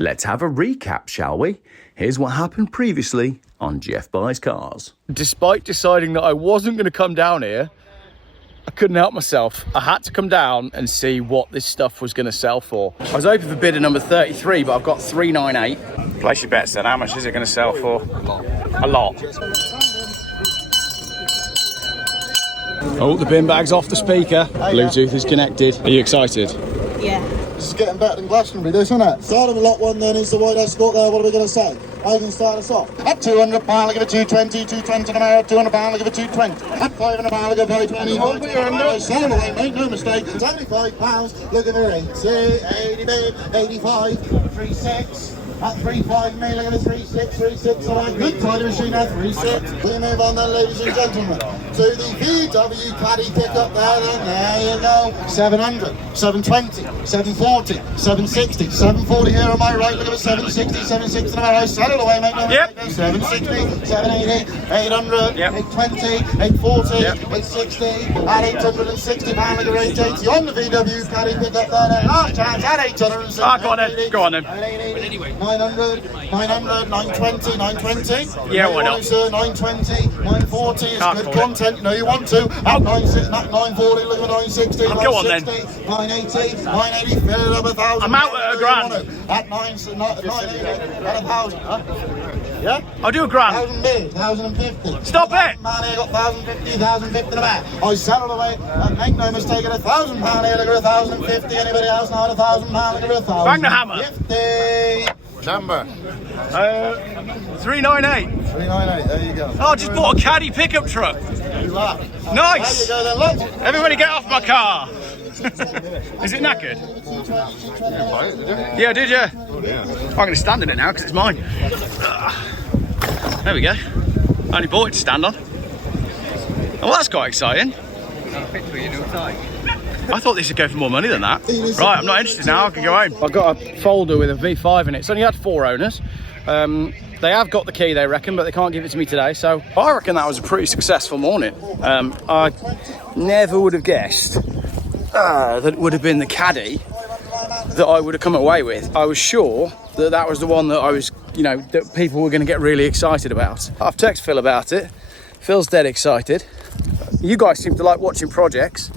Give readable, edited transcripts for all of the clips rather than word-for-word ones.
Let's have a recap, shall we? Here's what happened previously on Geoff Buys Cars. Despite deciding that I wasn't going to come down here, I couldn't help myself. I had to come down and see what this stuff was going to sell for. I was hoping for bidder number 33, but I've got 398. Place your bets then. How much is it going to sell for? A lot. Oh, the bin bag's off the speaker. Bluetooth is connected. Are you excited? Yeah. This is getting better than Glastonbury, this, isn't it? Start of a lot one then is the White Escort there. What are we going to say? I can start us off. At £200, I'll give it 220, 220 tomorrow. £200, I'll give it 220. At £500, I'll give it 20. Sold away, make no mistake. £75, look at the 80, 85, 36. At 3.5 million, at 3.6, alright, good time machine at 3.6. We move on then, ladies and gentlemen, to the VW Caddy pickup there then, there you go. 700, 720, 740, 760, 740 here on my right, look at it, 760, 760 on my right, sell it away, make no mistake, 760, 780, 800, 820, 840, 860, at 860 pound, look at 880 on the VW Caddy pickup there then, last chance at 860. Ah, go on then. 900, 920, 920. Yeah, why not? 920, 940 is good content. You know you want to. At 940, look at 960. Go on then. 980, 980, fill it up 1,000. I'm out at a grand. At 980, at 1,000. Yeah? I'll do a grand. 1,000 bid, 1,050. Stop it! Man, here got 1,050, 1,050 in the back. I sell it away. Make no mistake at £1,000 here, look at 1,050. Anybody else now at £1,000, look at 1,000. Bang the hammer. 50. Number 398. 398, there you go. Oh, I just bought a Caddy pickup truck. You laugh. Nice. There you go then, look. Everybody get off my car. Is it knackered? Yeah, I did, yeah. I'm going to stand in it now because it's mine. There we go. I only bought it to stand on. Oh, that's quite exciting. I thought this would go for more money than that. Right, I'm not interested now, I can go home. I've got a folder with a V5 in it. It's only had 4 owners. They have got the key, they reckon, but they can't give it to me today. So I reckon that was a pretty successful morning. I never would have guessed that it would have been the Caddy that I would have come away with. I was sure that that was the one that I was, you know, that people were going to get really excited about. I've texted Phil about it. Phil's dead excited. You guys seem to like watching projects.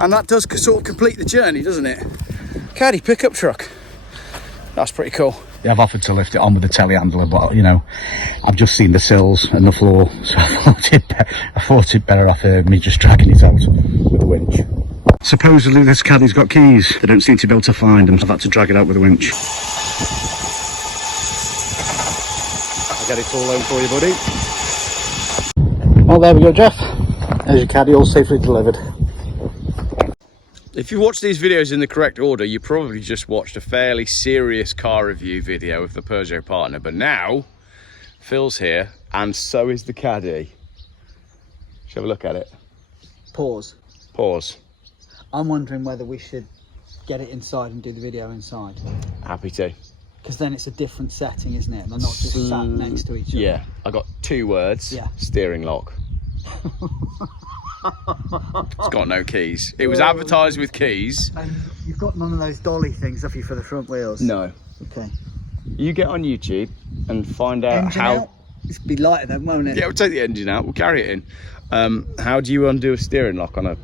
And that does sort of complete the journey, doesn't it? Caddy pickup truck. That's pretty cool. I've offered to lift it on with the telehandler, but you know, I've just seen the sills and the floor, so I thought it better off me just dragging it out with a winch. Supposedly this Caddy's got keys. They don't seem to be able to find them, so I've had to drag it out with a winch. I'll get it all home for you, buddy. Well, there we go, Geoff. There's your Caddy all safely delivered. If you watch these videos in the correct order, you probably just watched a fairly serious car review video of the Peugeot partner. But now, Phil's here, and so is the Caddy. Shall we have a look at it? Pause. Pause. I'm wondering whether we should get it inside and do the video inside. Happy to. Because then it's a different setting, isn't it? And they're not just sat next to each other. Yeah, I got 2 words. Yeah. Steering lock. It's got no keys. It was advertised with keys. And you've got none of those dolly things, have you, for the front wheels? No. Okay. You get on YouTube and find out Engine how... out? It's be lighter then, won't it? Yeah, we'll take the engine out. We'll carry it in. How do you undo a steering lock on a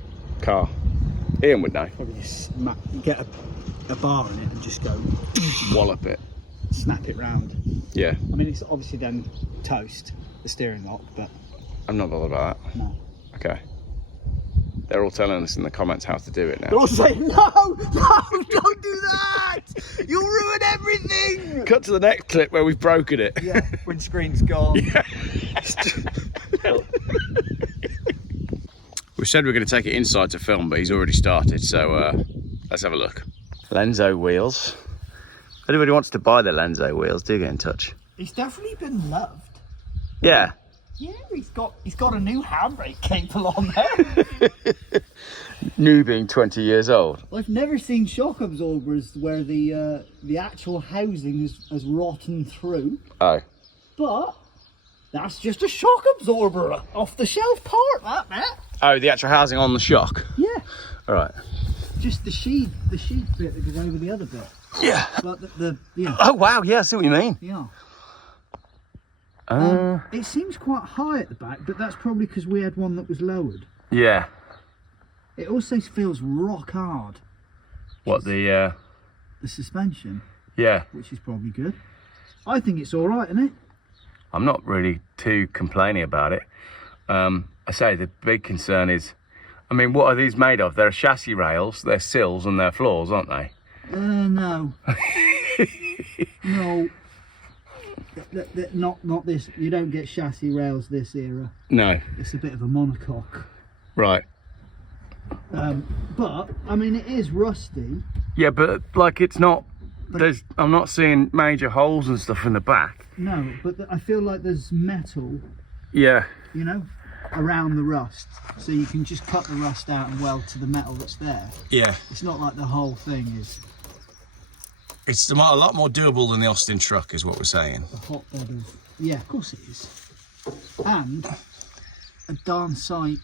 car? Ian would know. Probably just get a bar in it and just go... Wallop it. Snap it round. Yeah. I mean, it's obviously then toast, the steering lock, but... I'm not bothered about that. No. Okay. They're all telling us in the comments how to do it now. They're all saying, no, don't do that! You'll ruin everything! Cut to the next clip where we've broken it. Yeah, windscreen's gone. Yeah. We said we were going to take it inside to film, but he's already started, so let's have a look. Lenzo wheels. If anybody wants to buy the Lenzo wheels, do get in touch. He's definitely been loved. Yeah. Yeah, he's got a new handbrake cable on there. New being 20 years old. I've never seen shock absorbers where the actual housing has rotten through. Oh. But that's just a shock absorber, off the shelf part, that Matt. Oh, the actual housing on the shock. Yeah. All right. Just the sheath bit that goes over the other bit. Yeah. Like yeah. Oh wow, yeah, I see what you mean. Yeah. Uh, It seems quite high at the back, but that's probably because we had one that was lowered. yeah. It also feels rock hard. What the suspension, yeah. which is probably good. I think it's all right, isn't it? I'm not really too complaining about it. I say the big concern is, I mean, what are these made of? They're chassis rails, they're sills and they're floors, aren't they? No. No. Not this. You don't get chassis rails this era. No. It's a bit of a monocoque. Right. But I mean, it is rusty. Yeah, but like it's not. I'm not seeing major holes and stuff in the back. No, but I feel like there's metal. Yeah. You know, around the rust, so you can just cut the rust out and weld to the metal that's there. Yeah. It's not like the whole thing is. It's a lot more doable than the Austin truck, is what we're saying. A hotbed of, yeah, of course it is, and a darn sight,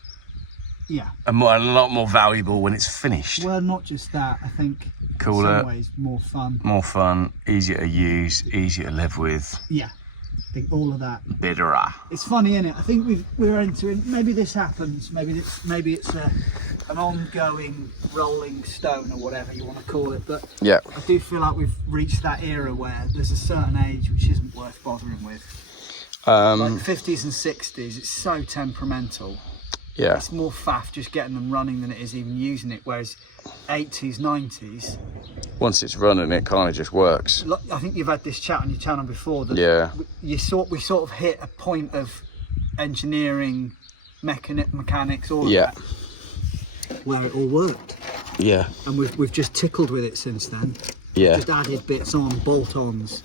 yeah. And a lot more valuable when it's finished. Well, not just that. I think Cooler. in some ways more fun. More fun, easier to use, easier to live with. Yeah, I think all of that. Bitterer. It's funny, isn't it? I think we're entering. Maybe this happens. Maybe it's an ongoing rolling stone or whatever you want to call it. But Yeah. I do feel like we've reached that era where there's a certain age which isn't worth bothering with. Like 50s and 60s, it's so temperamental. Yeah. It's more faff just getting them running than it is even using it. Whereas 80s, 90s, Once it's running, it kind of just works. I think you've had this chat on your channel before. That Yeah. we sort of hit a point of engineering, mechanics, all of that, where it all worked. Yeah. And we've just tickled with it since then. Yeah. Just added bits on, bolt-ons,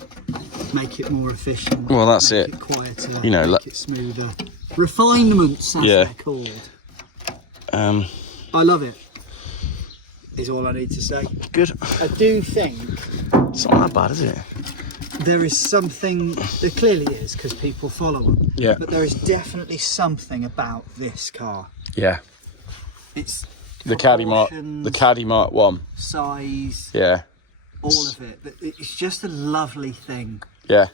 make it more efficient. Well, that's make it. it quieter, You know, make it smoother. Refinements, as Yeah. they're called. Um. I love it. Is all I need to say. Good. I do think It's not that bad, is it? there is something. There clearly is because people follow them. Yeah. But there is definitely something about this car. Yeah. It's The Caddy Mark. proportions, The Caddy Mark 1. size, Yeah. all of it. It's just a lovely thing. Yeah.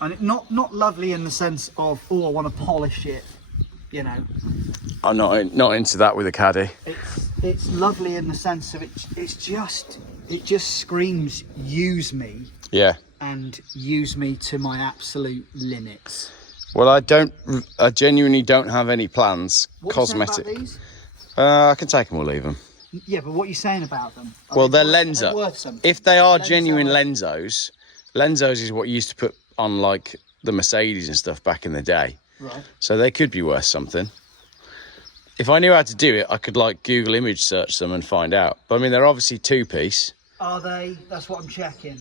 And not lovely in the sense of, oh, I want to polish it, you know. I'm not into that with a Caddy. It's lovely in the sense of it just screams use me, Yeah. and use me to my absolute limits. Well, I genuinely don't have any plans. What are you saying Cosmetic. about these? I can take them or leave them. Yeah, but what are you saying about them? Well, they're Are they Lenzo. worth something? If they are Lenzo. genuine Lenzos, Lenzos is what you used to put on like the Mercedes and stuff back in the day. Right. So they could be worth something. If I knew how to do it, I could like Google image search them and find out. But I mean, they're obviously two-piece. Are they? That's what I'm checking.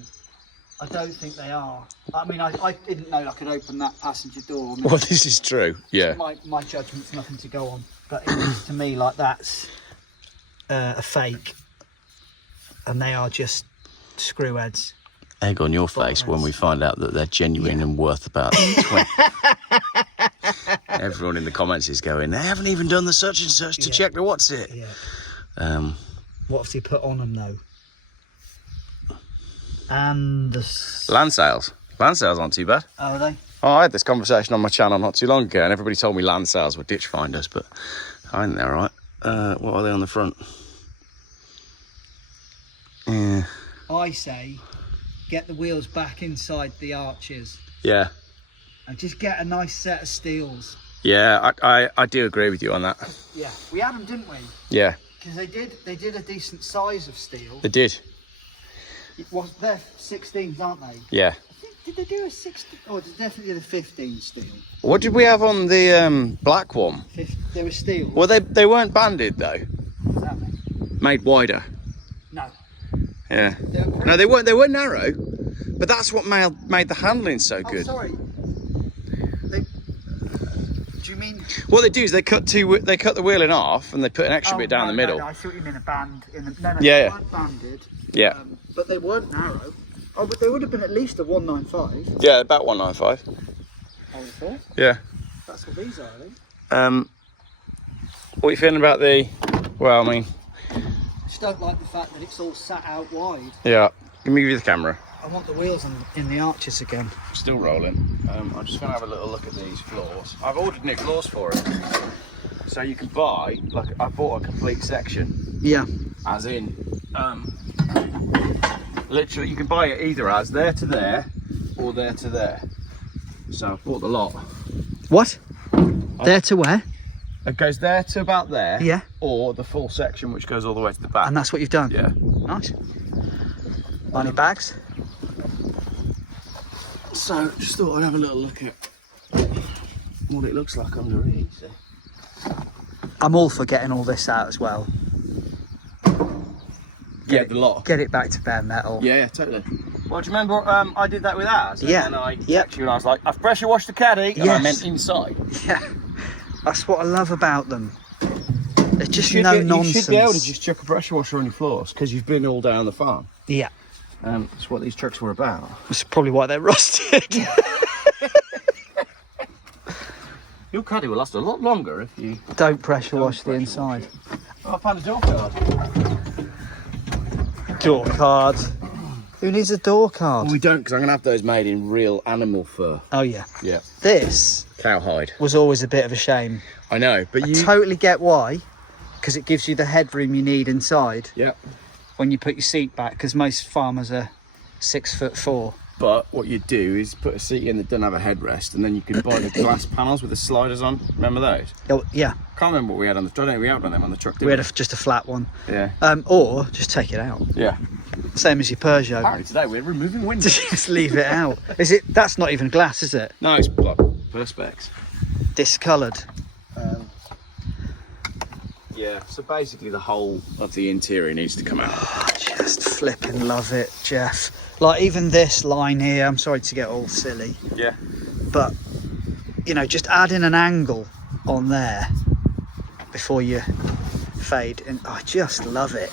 I don't think they are. I mean, I didn't know I could open that passenger door. I mean, Well, this is true. Yeah. my judgment's nothing to go on, but it looks to me like that's a fake, and they are just screw heads. Egg on your face when we find out that they're genuine and worth about 20. Everyone in the comments is going, they haven't even done the such and such to check the what's it. Yeah. What have they put on them though? And the Land sales. Land sales aren't too bad. oh, are they? Oh, I had this conversation on my channel not too long ago, and everybody told me land sales were ditch finders, but I think they're all right. What are they on the front? Yeah. I say, get the wheels back inside the arches Yeah. and just get a nice set of steels. Yeah, I do agree with you on that. Yeah, we had them, didn't we? Yeah, Because they did a decent size of steel. they did. They're 16s, aren't they? Yeah. Did they do a 16? Oh, it's definitely the 15 steel. What did we have on the black one? They were steel. Well, they weren't banded though. What does that mean? Made wider. No. Yeah. They were No, they weren't. They were narrow, but that's what made the handling so Oh, good. sorry. Do you mean? What they do is they cut the wheel in half and they put an extra bit down no, the middle. No, I see what you mean, a band. No, Yeah, they yeah. weren't banded. Yeah. But they weren't narrow. Oh, but they would have been at least a 195. Yeah, about 195. I would have thought. Yeah. That's what these are, I think. What are you feeling about the? Well, I mean, just don't like the fact that it's all sat out wide. Yeah. Let me give you the camera. I want the wheels in the arches again. Still rolling. I'm just going to have a little look at these floors. I've ordered new floors for it. So you can buy, like, I bought a complete section. Yeah. As in, literally, you can buy it either as there to there or there to there. So I've bought the lot. What? There to where? It goes there to about there. Yeah. Or the full section, which goes all the way to the back. And that's what you've done? Yeah. Nice. Buy any bags? So just thought I'd have a little look at what it looks like underneath. I'm all for getting all this out as well. Yeah, the lot. Get it back to bare metal. Yeah, totally. Well, do you remember I did that with ours? Yeah. And then I texted you and I was like, I've pressure washed the Caddy, and I meant inside. Yeah. That's what I love about them. They're just You nonsense. should be able to just chuck a pressure washer on your floors because you've been all down the farm. Yeah. That's what these trucks were about. That's probably why they're rusted. Your Caddy will last a lot longer if you... Don't pressure wash the inside. Oh, I found a door card. Door card. Who needs a door card? Well, we don't, because I'm going to have those made in real animal fur. Oh yeah. Yeah. This Cowhide. was always a bit of a shame. I know, but I totally get why, because it gives you the headroom you need inside Yeah. when you put your seat back, because most farmers are 6'4". But what you do is put a seat in that doesn't have a headrest, and then you can buy the glass panels with the sliders on. Remember those? Oh, yeah. Can't remember what we had on the... I don't think we had on them on the truck, did We had just a flat one. Yeah. Or just take it out. Yeah. Same as your Peugeot. Apparently today we're removing windows. Just leave it out. Is it? That's not even glass, is it? No, it's like perspex. Discoloured. Yeah, so basically the whole of the interior needs to come out. I just flipping love it, Geoff. Like even this line here, I'm sorry to get all silly, Yeah. but you know, just adding an angle on there before you fade, and I just love it.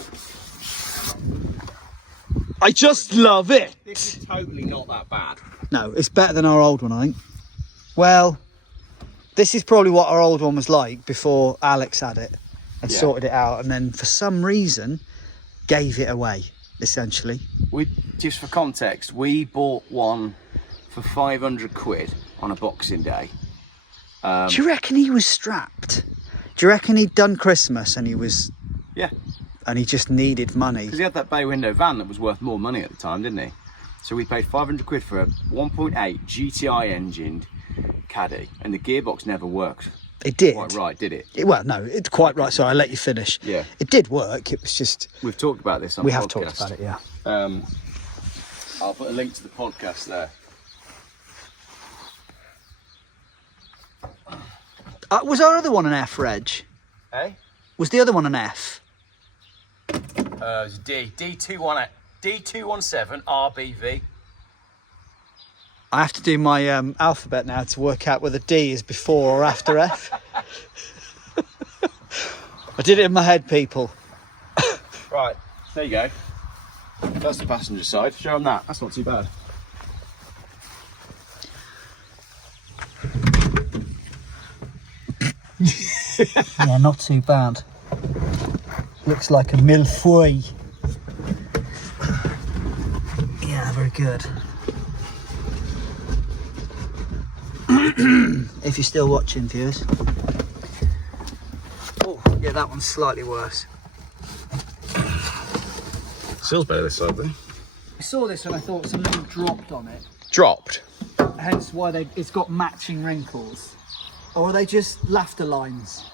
I just love it. This is totally not that bad. No, it's better than our old one, I think. Well, this is probably what our old one was like before Alex had it and sorted it out, and then for some reason gave it away, essentially. We, just for context, we bought one for 500 quid on a Boxing Day. Do you reckon he was strapped? Do you reckon he'd done Christmas and he was... Yeah. And he just needed money? Because he had that bay window van that was worth more money at the time, didn't he? So we paid 500 quid for a 1.8 GTI engined Caddy, and the gearbox never worked. It did. Quite right, did it? Well, no, it's quite right. Sorry, I'll let you finish. Yeah. It did work. It was just... We've talked about this on We the have podcast. talked about it, yeah. I'll put a link to the podcast there. Was our other one an F, Reg? Hey? Was the other one an F? It's D217 RBV. I have to do my alphabet now to work out whether D is before or after F. I did it in my head, people. Right, there you go. That's the passenger side. Show them that. That's not too bad. Yeah, not too bad. Looks like a millefeuille. Yeah, very good. If you're still watching, viewers. Oh, yeah, that one's slightly worse. Seal's better this side, though. I saw this and I thought something dropped on it. Dropped. Hence why it's got matching wrinkles. Or are they just laughter lines?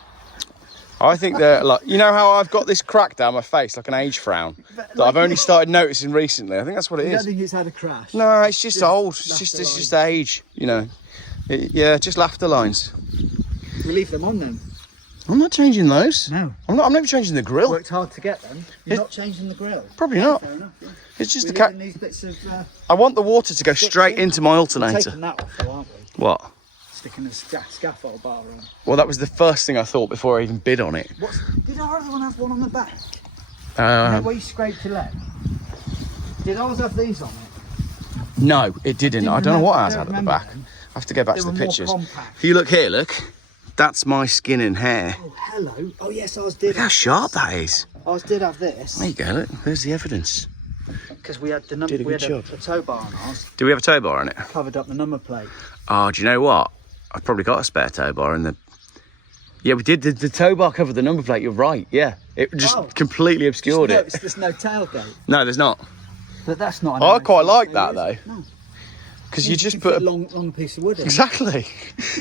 I think they're like, you know how I've got this crack down my face, like an age frown, that I've only started noticing recently. I think that's what it I don't is. think it's had a crash. No, it's just old. It's laughter just age, you know. Yeah, just laughter lines. We leave them on then. I'm not changing those. No. I'm never changing the grill. Worked hard to get them. You're not changing the grill. Probably not. Fair enough, yeah. It's just We're the cat. leaving these bits of... I want the water to go straight into my We're alternator. taking that off though, aren't we? What? Sticking a scaffold bar on. Well, that was the first thing I thought before I even bid on it. Did our other one have one on the back? Uh, Where you scraped your leg? Did ours have these on it? no, it didn't. I don't know what ours had at the remember back. them. I have to go back They to were the more pictures. compact. If you look here, look. That's my skin and hair. Oh, hello. Oh, yes, ours did. Look how sharp that is. Ours did have this. There you go, look, there's the evidence. Because we had the number. Did a We good had job. a tow bar on ours. Do we have a tow bar on it? Covered up the number plate. Oh, do you know what? I've probably got a spare tow bar in the... Yeah, we did. The tow bar covered the number plate, you're right, yeah. It just completely obscured it. There's no tailgate. No, there's not. But that's not. I quite like that, though. No. Because you just can put fit a... long piece of wood in. Exactly.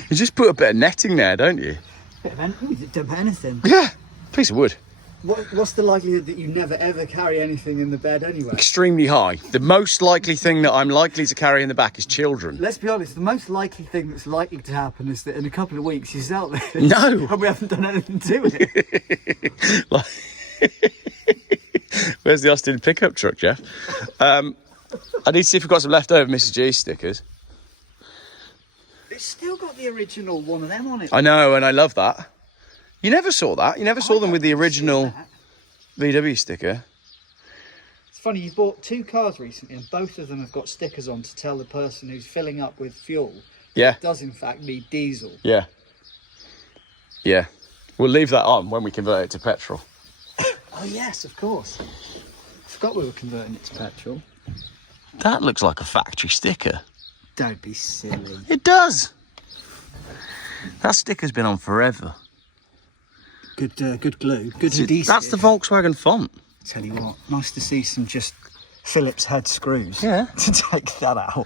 You just put a bit of netting there, don't you? Bit of anything. Yeah, piece of wood. What's the likelihood that you never ever carry anything in the bed anyway? Extremely high. The most likely thing that I'm likely to carry in the back is children. Let's be honest, the most likely thing that's likely to happen is that in a couple of weeks you sell this. No. And we haven't done anything to it. Where's the Austin pickup truck, Geoff? I need to see if we've got some leftover Mrs. G stickers. It's still got the original one of them on it. I know, and I love that. You never saw that. You never saw them with the original VW sticker. It's funny, you've bought 2 cars recently and both of them have got stickers on to tell the person who's filling up with fuel Yeah. it does in fact need diesel. Yeah. Yeah. We'll leave that on when we convert it to petrol. Oh yes, of course. I forgot we were converting it to petrol. That looks like a factory sticker. Don't be silly. It does. That sticker's been on forever. Good glue, good adhesive. That's the Volkswagen font. Tell you what, nice to see some just Phillips head screws. Yeah. To take that out.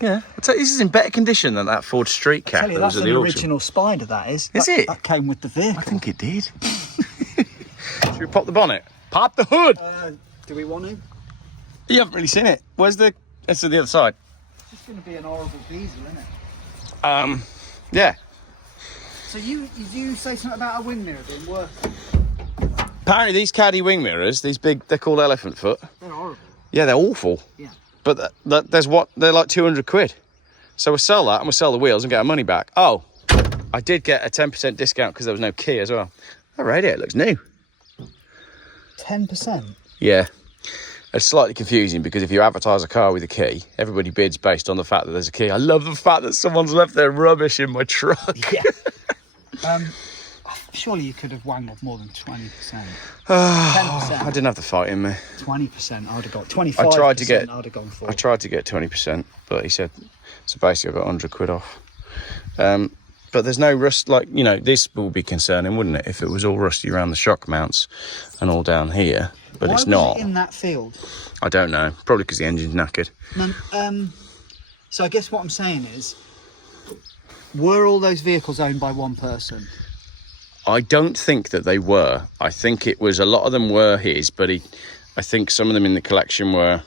Yeah. I'll tell you, this is in better condition than that Ford Street Cat Tell you, that was that's at an the auction. original Spider, that is. Is it? That came with the vehicle. I think it did. Should we pop the bonnet? Pop the hood! Do we want to? You haven't really seen it. Where's the... It's to the other side. It's just going to be an horrible diesel, isn't it? Yeah. So you say something about a wing mirror being worth? Apparently these Caddy wing mirrors, these big, they're called elephant foot. They're horrible. Yeah, they're awful. Yeah. But they're like 200 quid. So we'll sell that and we'll sell the wheels and get our money back. Oh, I did get a 10% discount because there was no key as well. That radiator looks new. 10%? Yeah. It's slightly confusing because if you advertise a car with a key, everybody bids based on the fact that there's a key. I love the fact that someone's left their rubbish in my truck. Yeah. Surely you could have wangled more than 20%. 10%. I didn't have the fight in me. 20%, I would have got 25%. I tried to get, I'd have gone for. I tried to get 20%, but he said, so basically I got 100 quid off. But there's no rust, like, you know, this will be concerning, wouldn't it, if it was all rusty around the shock mounts and all down here, but Why it's was not. it in that field? I don't know, probably because the engine's knackered. So I guess what I'm saying is, were all those vehicles owned by one person? I don't think that they were. I think it was, a lot of them were his, but I think some of them in the collection were,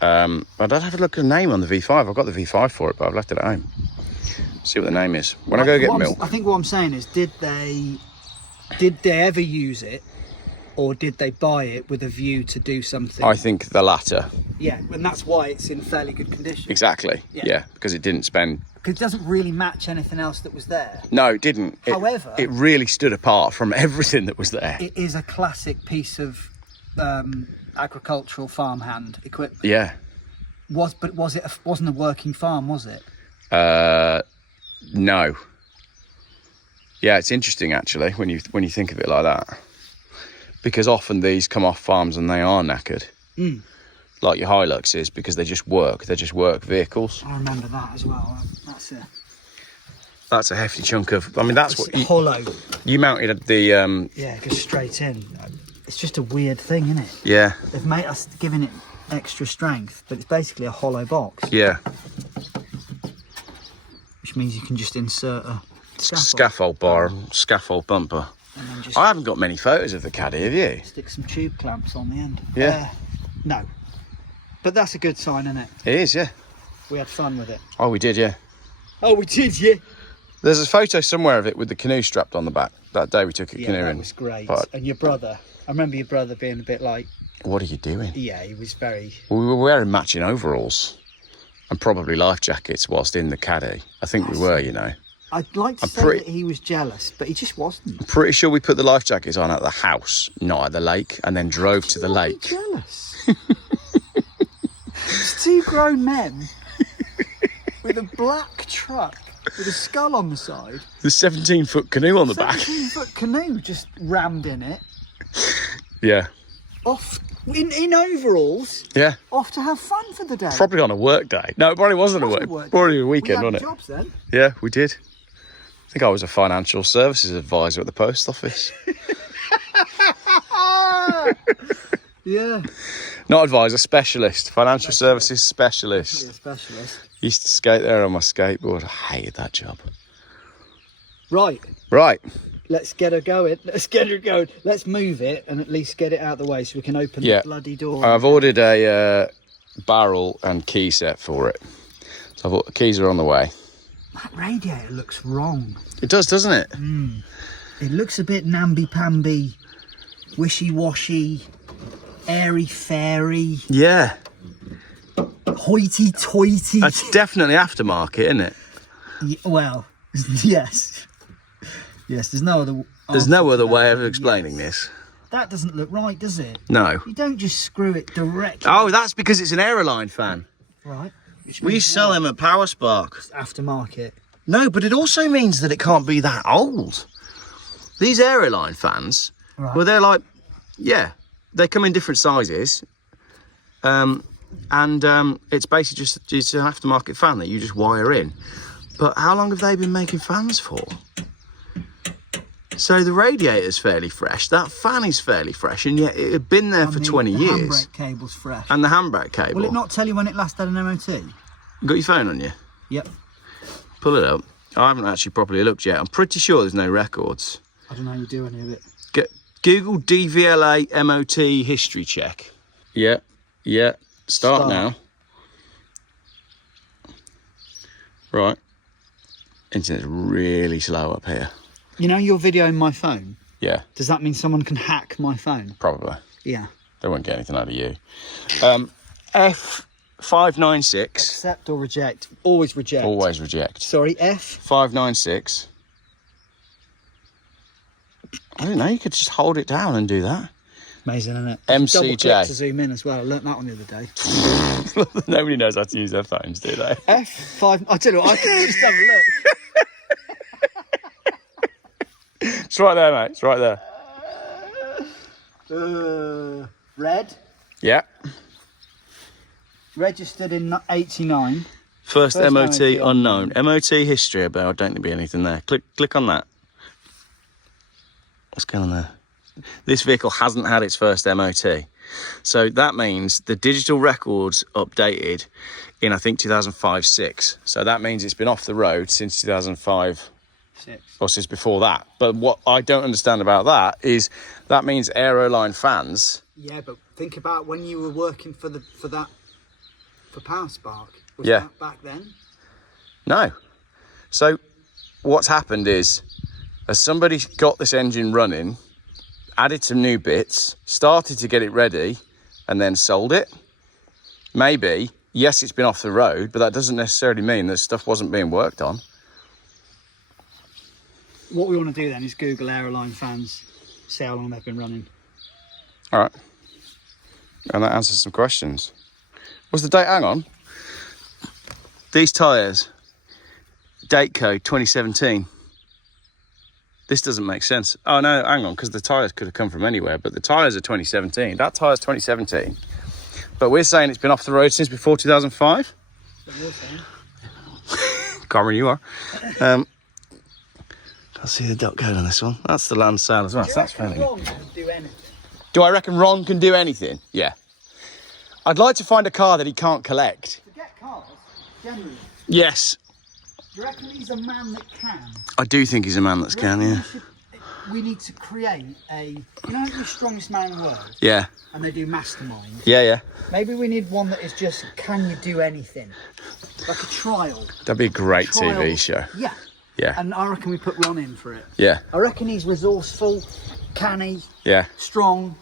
I'd have a look at the name on the V5. I've got the V5 for it, but I've left it at home. See what the name is. When I go get milk. I think what I'm saying is, did they ever use it, or did they buy it with a view to do something? I think the latter. Yeah, and that's why it's in fairly good condition. Exactly. Yeah, because it didn't spend. Because it doesn't really match anything else that was there. No, it didn't. However, it really stood apart from everything that was there. It is a classic piece of agricultural farmhand equipment. Yeah. Wasn't a working farm, was it? No. Yeah, it's interesting actually when you think of it like that, because often these come off farms and they are knackered, like your Hiluxes, because they just work. They're just work vehicles. I remember that as well. That's a hefty chunk of. I mean, that's what hollow. You mounted the. Yeah, it goes straight in. It's just a weird thing, isn't it? Yeah. They've made us giving it extra strength, but it's basically a hollow box. Yeah. Which means you can just insert a scaffold bar, scaffold bumper. And then just I haven't got many photos of the Caddy, have you? stick some tube clamps on the end. Yeah. No. But that's a good sign, isn't it? It is, yeah. We had fun with it. Oh, we did, yeah. Oh, we did, yeah. There's a photo somewhere of it with the canoe strapped on the back. That day we took a canoe in. Yeah, that was great. But and your brother, I remember your brother being a bit like... What are you doing? Yeah, he was very... Well, we were wearing matching overalls and probably life jackets whilst in the Caddy. I think we were, you know. I'd like to say that he was jealous, but he just wasn't. I'm pretty sure we put the life jackets on at the house, not at the lake, and then drove to the lake. Jealous. It's 2 grown men with a black truck with a skull on the side. The 17-foot canoe on the back. 17-foot canoe just rammed in it. Yeah. Off in overalls. Yeah. Off to have fun for the day. Probably on a work day. No, it probably wasn't a work. Probably a weekend, we had wasn't it? jobs then. Yeah, we did. I think I was a financial services advisor at the post office. Yeah. Not advisor, specialist. Financial services specialist. A specialist. Used to skate there on my skateboard. I hated that job. Right. Right. Let's get her going. Let's move it and at least get it out of the way so we can open the bloody door. I've ordered a barrel and key set for it. So the keys are on the way. That radiator looks wrong. It does, doesn't it? It looks a bit namby-pamby, wishy-washy, airy-fairy, Yeah. hoity-toity. That's definitely aftermarket, isn't it? Well, yes. Yes, there's no other way of explaining this. That doesn't look right, does it? No. You don't just screw it directly. Oh, that's because it's an Aeroline fan. Right. We sell them at Power Spark. Aftermarket. No, but it also means that it can't be that old. These Aeroline fans, well, they're like, they come in different sizes. It's basically it's an aftermarket fan that you just wire in. But how long have they been making fans for? So the radiator's fairly fresh, that fan is fairly fresh, and yet it had been there for 20 years. The handbrake cable's fresh. And the handbrake cable. Will it not tell you when it last had an MOT? You got your phone on you? Yep. Pull it up. I haven't actually properly looked yet. I'm pretty sure there's no records. I don't know how you do any of it. Google DVLA MOT history check. Yeah. Start now. Right. Internet's really slow up here. You know you're videoing my phone? Yeah. Does that mean someone can hack my phone? Probably. Yeah. They won't get anything out of you. F596. Accept or reject? Always reject. Always reject. Sorry, F? 596. I don't know, you could just hold it down and do that. Amazing, isn't it? MCJ. Double click to zoom in as well. I learnt that one the other day. Nobody knows how to use their phones, do they? F5. I tell you what, I can just have a look. It's right there, mate. It's right there. Red. Yeah. Registered in 89. First MOT unknown. MOT history, but I don't think there'll be anything there. Click on that. What's going on there? This vehicle hasn't had its first MOT. So that means the digital record's updated in, I think, 2005-6. So that means it's been off the road since 2005. Or since before that. But what I don't understand about that is that means Aeroline fans. Yeah, but think about when you were working for Power Spark. Was that back then? No. So what's happened is, as somebody got this engine running, added some new bits, started to get it ready, and then sold it. Maybe, yes, it's been off the road, but that doesn't necessarily mean that stuff wasn't being worked on. What we want to do then is Google Aeroline fans, see how long they've been running. All right. And that answers some questions. What's the date? Hang on. These tyres, date code 2017. This doesn't make sense. Oh no, hang on, because the tyres could have come from anywhere, but the tyres are 2017. That tyre's 2017. But we're saying it's been off the road since before 2005. That's what you're saying. Can't remember you are. Can't see the dot code on this one. That's the land sale as well. So that's fairly. Ron can do anything. Do I reckon Ron can do anything? Yeah. I'd like to find a car that he can't collect. To get cars, generally. Yes. Do you reckon he's a man that can? I do think he's a man that can, yeah. We need to create the strongest man in the world? Yeah. And they do mastermind. Yeah. Maybe we need one that is just, can you do anything? Like a trial. That'd be a great TV show. Yeah. Yeah. And I reckon we put Ron in for it. Yeah. I reckon he's resourceful, canny, Yeah. strong.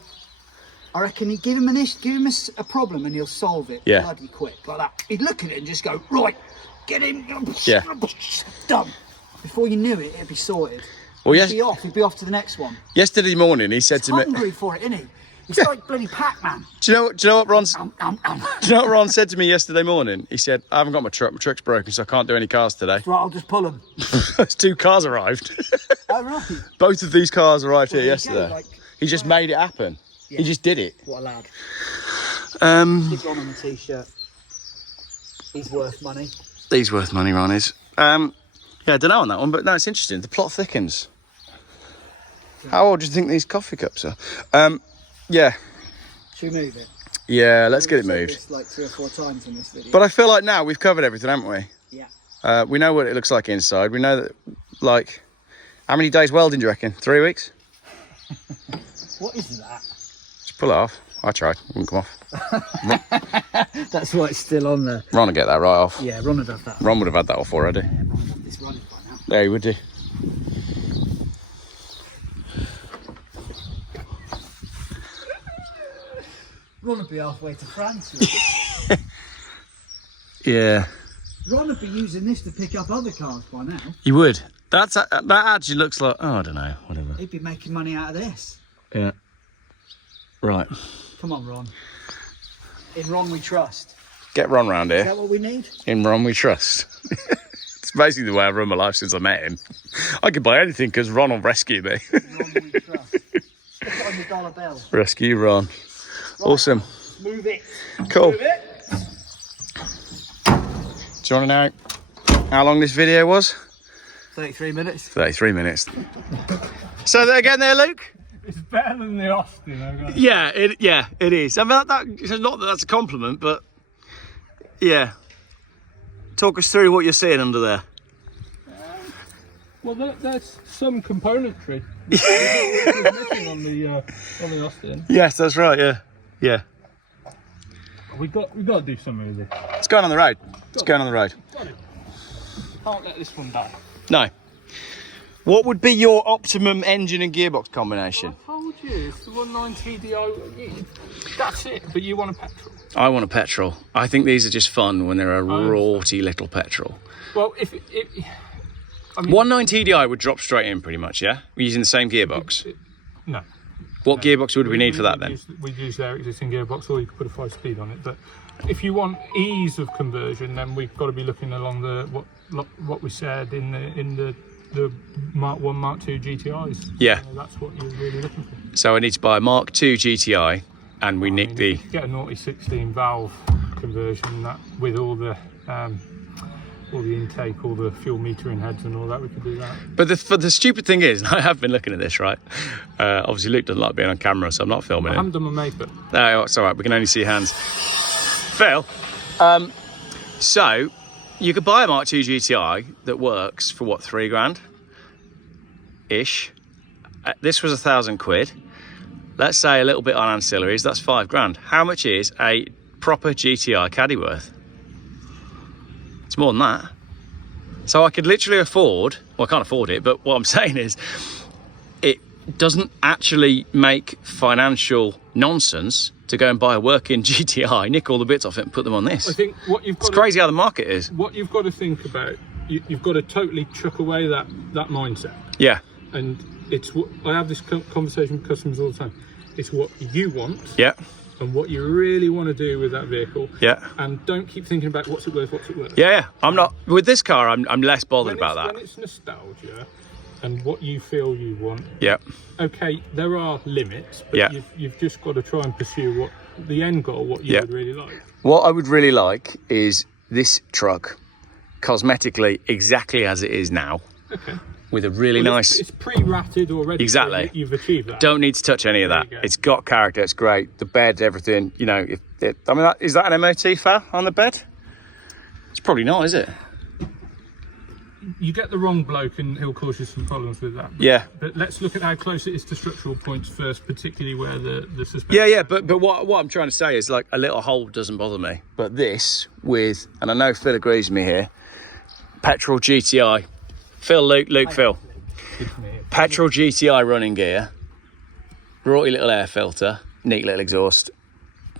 I reckon he'd give him a problem and he'll solve it bloody quick, like that. He'd look at it and just go, right, get in, done. Before you knew it, it'd be sorted. Well, He'd be off to the next one. Yesterday morning, he said to me, hungry for it, isn't he? He's like bloody Pac-Man. Do you know what Ron? Do you know what Ron said to me yesterday morning? He said, "I haven't got my truck. My truck's broken, so I can't do any cars today." Right, I'll just pull them. There's 2 cars arrived. Oh right. Both of these cars arrived here yesterday. He just made it happen. Yeah. He just did it. What a lad. He's Stick Ron on the t-shirt. He's worth money. worth money, Ron is. Yeah, I don't know on that one, but no, it's interesting. The plot thickens. How old do you think these coffee cups are? Yeah. Should we move it? Yeah, let's get it We've said moved. this like 3 or 4 times in this video. But I feel like now we've covered everything, haven't we? Yeah. We know what it looks like inside. We know that, like, how many days welding do you reckon? 3 weeks? What is that? Just pull it off. I tried. It wouldn't come off. That's why it's still on there. Ron will get that right off. Yeah, Ron would have that. Ron would have had that off already. Yeah, Ron would have this running by now. There he would do. Ron would be halfway to France. Yeah. Ron would be using this to pick up other cars by now. You would. That actually looks like, oh, I don't know, whatever. He'd be making money out of this. Yeah. Right. Come on, Ron. In Ron we trust. Get Ron round Is here. that what we need? In Ron we trust. It's basically the way I've run my life since I met him. I could buy anything because Ron will rescue me. In Ron we trust. Stick it on your dollar bill. Rescue Ron. Right. Awesome. Move it. Cool. Move it. Do you want to know how long this video was? 33 minutes. 33 minutes. So there again there, Luke? It's better than the Austin. I've got to Yeah, it is. I mean, it's not that that's a compliment, but yeah. Talk us through what you're seeing under there. Well, there's some componentry which was missing on the Austin. Yes, that's right. Yeah, yeah. We got to do something with it. It's going on the road. It's going on the road. Can't let this one die. No. What would be your optimum engine and gearbox combination? I told you, it's the 190 TDI. That's it. But you want a petrol. I want a petrol. I think these are just fun when they're a rorty little petrol. Well, I mean, 190 TDI would drop straight in pretty much, yeah? We're using the same gearbox. No. What gearbox would we need for that then? We'd use their existing gearbox, or you could put a 5-speed on it. But if you want ease of conversion, then we've got to be looking along what we said in the Mark 1, Mark 2 GTIs. Yeah. That's what you're really looking for. So I need to buy a Mark 2 GTI and we nick the... Get a 0-16 valve conversion that with all the intake, all the fuel metering heads and all that, we could do that. But the stupid thing is, and I have been looking at this, right? Obviously Luke doesn't like being on camera, so I'm not filming I it. haven't done my makeup. No, it's all right. We can only see hands. Phil, so you could buy a Mark II GTI that works for what, £3 ish. This was £1,000. Let's say a little bit on ancillaries. That's £5. How much is a proper GTI Caddy worth? It's more than that. So I could literally afford. Well, I can't afford it, but what I'm saying is, it doesn't actually make financial nonsense to go and buy a working GTI, nick all the bits off it and put them on this. I think what you've got It's crazy how the market is. What you've got to think about, you've got to totally chuck away that mindset. Yeah. And it's what I have this conversation with customers all the time. It's what you want. Yeah. And what you really want to do with that vehicle. Yeah. And don't keep thinking about what's it worth. Yeah, yeah. I'm not with this car. I'm less bothered about that. When it's nostalgia and what you feel you want. Yeah. Okay, there are limits, but Yeah. you've just got to try and pursue what the end goal, what you would really like. What I would really like is this truck, cosmetically exactly as it is now. Okay. With a really nice. It's pre-ratted already. Exactly. So you've achieved that. Don't need to touch any of that. There you go. It's got character. It's great. The bed, everything. You know, is that an MOT foul on the bed? It's probably not, is it? You get the wrong bloke and he'll cause you some problems with that. Yeah. But let's look at how close it is to structural points first, particularly where the suspension. Yeah. But what I'm trying to say is, like, a little hole doesn't bother me. But this with, and I know Phil agrees with me here, petrol GTI. Phil, Luke, Phil. Petrol GTI running gear, rorty little air filter, neat little exhaust,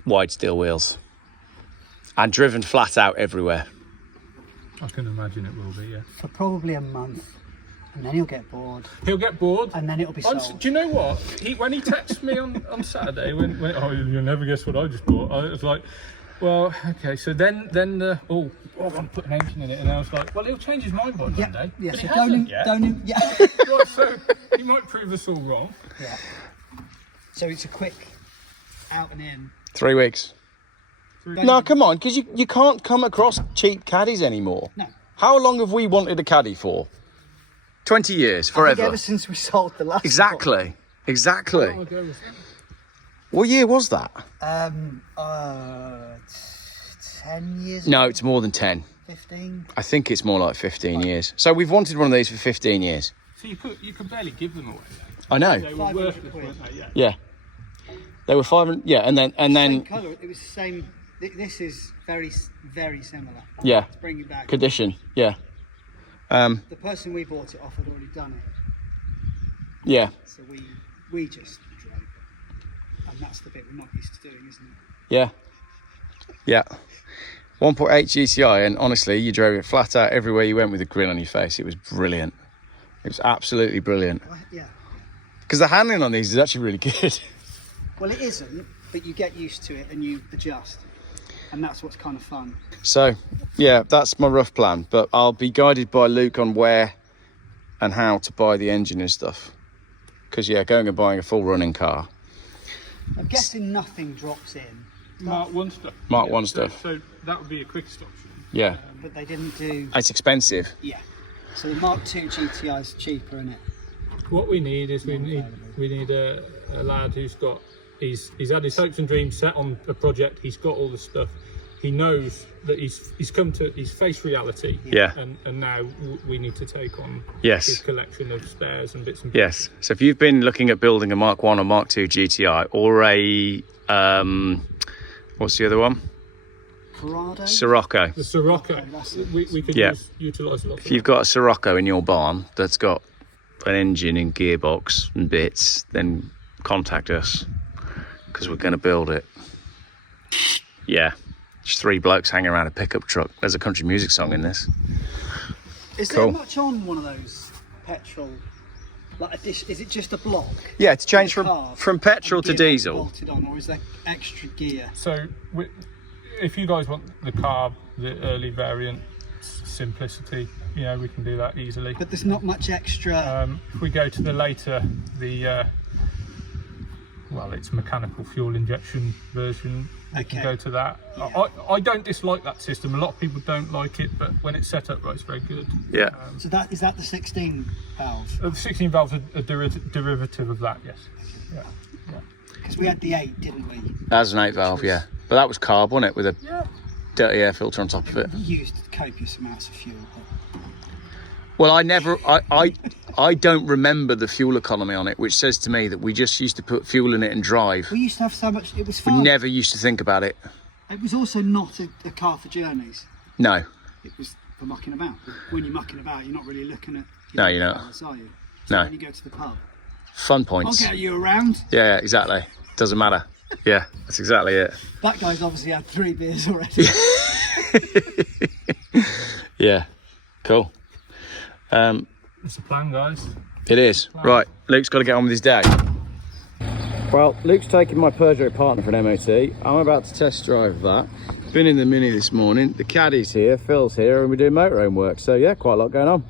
wide steel wheels, and driven flat out everywhere. I can imagine it will be, yeah. For probably a month, and then he'll get bored, He'll get bored. and then it'll be sold. Do you know what? When he texted me on Saturday, when oh, you'll never guess what I just bought. I was like, well, okay. So then oh, I want to put an engine in it, and I was like, well, he'll change his mind by Monday. Yeah, But so he hasn't yet. yeah. Right, so he might prove us all wrong. Yeah. So it's a quick out and in. 3 weeks. No, come on, because you can't come across cheap caddies anymore. No. How long have we wanted a caddy for? 20 years, I forever. think ever since we sold the last Exactly. one. Exactly. How long ago was that? What year was that? 10 years. No, it's more than 10. 15. I think it's more like 15 years. So we've wanted one of these for 15 years. So you could barely give them away. I know. They were worthless, weren't they? Yeah. Yeah. They were 500. Yeah, and then Same colour. It was the same. This is very, very similar. yeah, Let's bring it back. condition. Yeah. The person we bought it off had already done it, Yeah. so we just drove it, and that's the bit we're not used to doing, isn't it? Yeah. Yeah. 1.8 GTI, and honestly, you drove it flat out everywhere you went with a grin on your face. It was brilliant. It was absolutely brilliant. Yeah. Because the handling on these is actually really good. Well, it isn't, but you get used to it and you adjust, and that's what's kind of fun. So, yeah, that's my rough plan. But I'll be guided by Luke on where and how to buy the engine and stuff. Because, yeah, going and buying a full running car. I'm guessing nothing drops in, Mark 1 stuff. Mark 1 stuff. So that would be a quickest option. Yeah. but they didn't do. It's expensive. Yeah. So the Mark II GTI is cheaper, isn't it? What we need is we need a lad who's got he's had his hopes and dreams set on a project. He's got all the stuff. He knows that he's faced reality. Yeah. And now we need to take on Yes. his collection of spares and bits and Yes. So if you've been looking at building a Mark 1 or Mark 2 GTI or a what's the other one? Corrado. Sirocco. the Sirocco, that's it. we could Yeah. utilise a lot. If you've got a Sirocco in your barn that's got an engine and gearbox and bits, then contact us because we're going to build it. Yeah. Just 3 blokes hanging around a pickup truck. There's a country music song in this. Is Cool. there much on one of those petrol? Like a dish? Is it just a block? Yeah, to change With a carb from petrol and to gearbox diesel. bolted on, or is there extra gear? So if you guys want the carb, the early variant simplicity, we can do that easily. But there's not much extra. If we go to the later, it's mechanical fuel injection version. We Okay. can go to that. Yeah. I don't dislike that system. A lot of people don't like it, but when it's set up right, it's very good. Yeah. So is that the 16 valve? The 16 valves are a derivative of that, yes. Yeah. Because we had the 8, didn't we? That's an 8 valve, yeah. But that was carb, wasn't it? With a Yeah. dirty air filter on top of it. We used copious amounts of fuel. Well, I don't remember the fuel economy on it, which says to me that we just used to put fuel in it and drive. We used to have so much. It was We fun. never used to think about it. It was also not a car for journeys. No. It was for mucking about. When you're mucking about, you're not really looking at. No, you're not. cars, are you? So No. When you go to the pub, Fun I'll points. get you around. Yeah, exactly. Doesn't matter. Yeah, that's exactly it. That guy's obviously had 3 beers already. Yeah. Cool. It's a plan, guys. It is. Right, Luke's got to get on with his day. Well, Luke's taking my Peugeot partner for an MOT. I'm about to test drive that. Been in the Mini this morning. The Caddy's here, Phil's here, and we're doing motorhome work. So yeah, quite a lot going on.